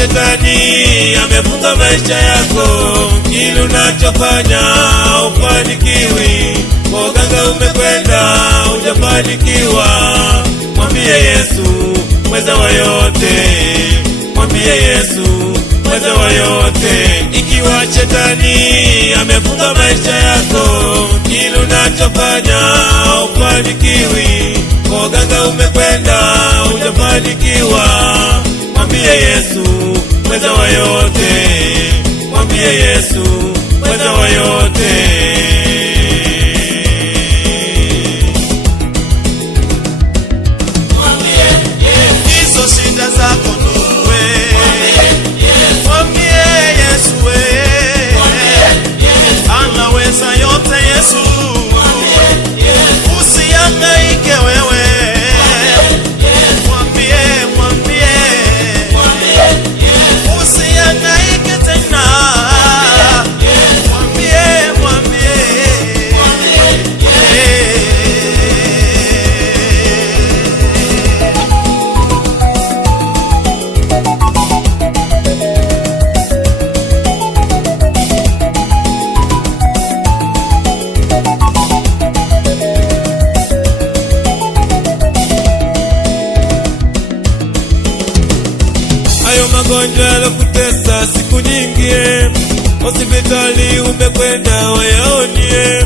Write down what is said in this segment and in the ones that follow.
shetani amefunga maisha yako, kile unachofanya ufanikiwi, kwa uganga umekwenda hujafanikiwa, mwambie Yesu mweza wa yote, mwambie Yesu mweza wa yote. Ikiwa shetani amefunga maisha yako, kile unachofanya ufanikiwi, kwa uganga umekwenda hujafanikiwa, mwambie Yesu mweza wa yote, mwambie Yesu mweza wa yote. Hizo shida zako nduwe, mwambie Yesu anaweza yote. Yesu usihangaike wewe, mwambie usihangaike tena, mwambie Hayo magonjwa yalokutesa siku nyingi, hospitali umekwenda wayaonie.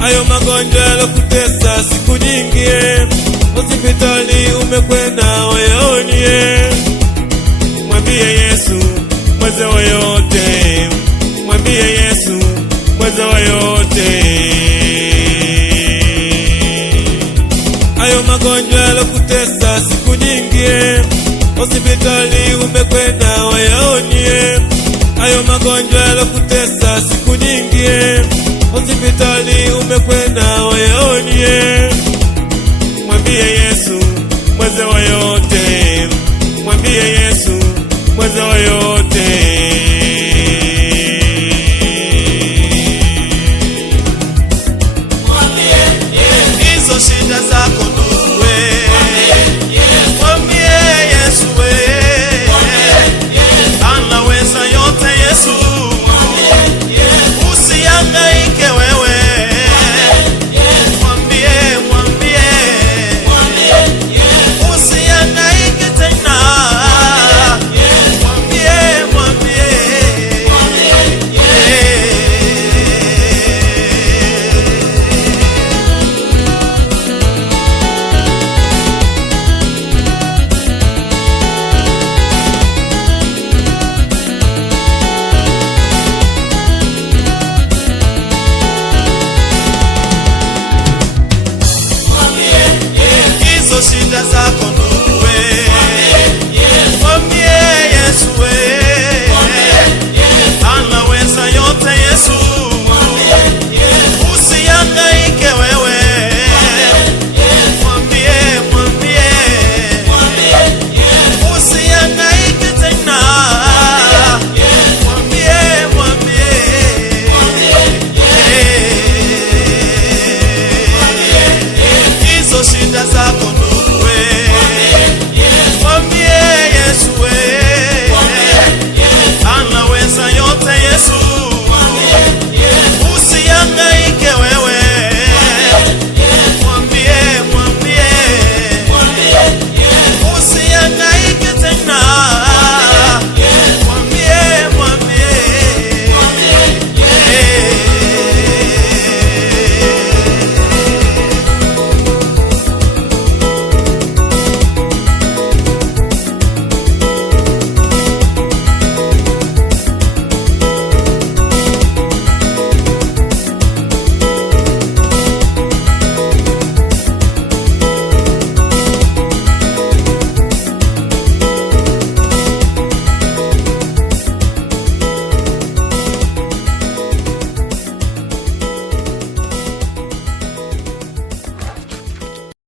Hayo magonjwa yalokutesa siku nyingi, hospitali umekwenda wayaonie. Mwambie Yesu mweza wa yote, mwambie Yesu mweza wa yote. Hayo magonjwa yalokutesa siku nyingi, hospitali umekwenda wayaonie. Hayo magonjwa yalokutesa siku nyingi, hospitali umekwenda wayaonie. Mwambie Yesu mweza wa yote, mwambie Yesu mweza wa yote. hizo shida zako